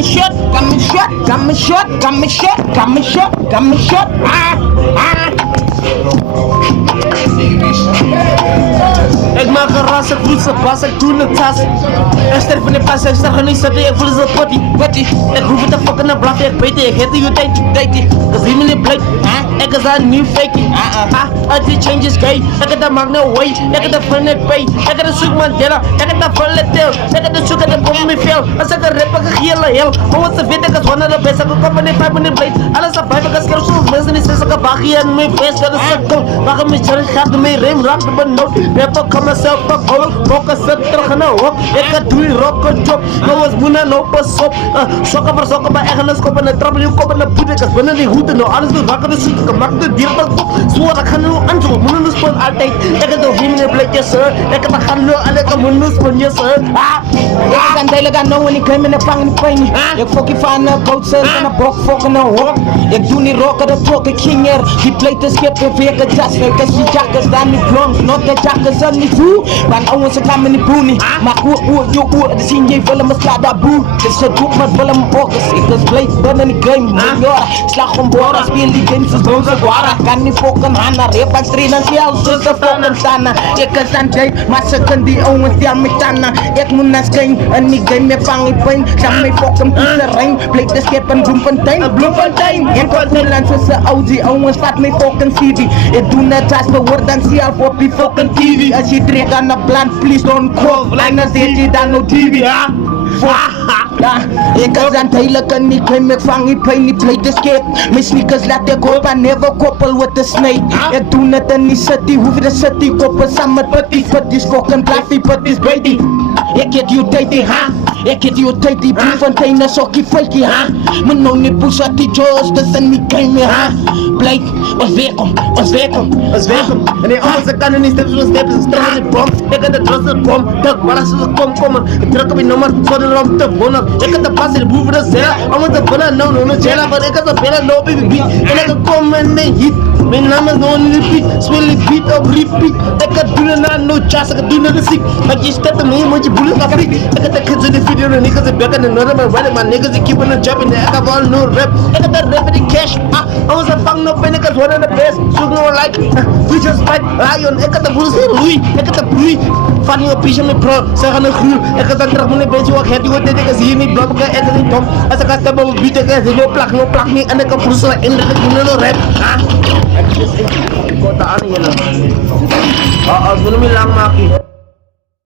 me shot, got me shot, got me shot, got me shot, got me shot, got me shot. Ik maak een ras, ik voel ze bas, ik doe het tas. Ik sterf in de pas, ik sterf niet zitten, ik voel ze potty. Ik hoef het te fokken naar blaffen, ik weet het, ik heet je tijd. Gezien me niet blij, ik is een nieuw fake. Als die changes gay, ik heb de mag no way, ik heb de fun net pay. Ik heb de zoek Mandela, ik heb de fun let tell. Ik heb de zoek en de kom me veel. Als ik een rapper ga gele heel. Maar wat ze weten, ik is one of the best, ik kom in de 5 minute blade. Alles op 5, ik is kerst zoals mensen die zeggen, ik baggie en mijn best, ik is cirkel. Wacht me, cherry gaat mee, rem, raak de benoot. Rapper kan mezelf verkopen, bokken zit terug en hoop. Ik ga doen rocken job, nou is moena no pas op. Sokken voor sokken, maar echt een skop en een trappel, je kop en een poeder. Ik is binnen die hoeden, nou alles doet wakker, dus ik maak de dier van kop. Zwoer, ik ga nu aanzoeken, moena nu spon altijd. Ik heb de 4 minute blade, sir. Ik heb de gaan nu en ik heb moena nu spon, yes sir. Ik kan delen, ik know when ik claim in de vang in de pijn. Ik fok je van een boot, sir, en een brok, fok en een hoop. Ik doe niet rocken, dat trok, ik ging er. Die plate is schip, ik weer gejast, ik is die jackers, dan niet blond, not de jackers, dan niet toe. Want ouwens, ik gaan me niet boeien. Maar oer, de zien je willen me slaan, dat boe. Het is gedoe, maar willen me bokkers. Ik is blij, ben in die game, slag om boren, speel die games, is boze guara. Kan niet fokken, hana, rip en streden, en zelfs, dus ze fokken staan. Ik is aan jay, maar ze kunnen die ouwens, die aan me tannen. Ik moet naar schijn, en die game, me vang ik pijn. Gaan mij fokken, piece rein, bleek de schip en Bloemfontein. Ik word Nederland tussen Audi, ouwens, vat mij fokken CV. Ik doe net als me word, dan zie je al op die fokken TV. Als je trekt aan de plan, please don't call. Anders zit je dan no TV, ja? Ja, ik is aan het hele kan niet claim, ik vang die pijn, die play the skip. Mijn sneakers laat ik op, I never couple with the snake. Ik doe net in die city, hoef je de city koppen samen putties, kokken, blaffie, putties, baby. Ik heb je dating, ik heb je dating, Bloemfontein, sokkie, fakey, mijn nou niet push uit die jaws, dus in die game, Blake, ons welkom. En die anders, ik kan er niet steppen, ze staan in de bom. Ik heb de drossen bom, de waar ze komen. Ik druk op je nummer, zonder om te wonen. Ik heb de pas in de boven de zeil, om te vullen, no, jella, maar ik heb de billen, no, baby, en ik kom in de heat. Mijn naam is no repeat, swilly beat op repeat. Ik heb doen naar no chance, ik heb doen naar de ziek. Maar je stept me, moet je boelen gaan freak. Ik heb de kids in de video, de niggas in back in the northern, maar running, my niggas die keep on the job in the ik heb al no rap. Ik heb de rap in de cash, ons een vang no pen, ik heb one of the best. Zoek no like, features fight, lion. Ik heb de boels in Louis, ik heb de bloei. Van je pisje met pro, zeg aan een groei. Ik heb dan terug met een beetje wat ik heb, die wordt dit, ik is hier niet blok, ik is niet dom. Als ik ga steppen op beat, ik is no plak niet. En ik heb broeselen in, ik doe no rap. Ik word de aan hier. Als we hem niet lang maken.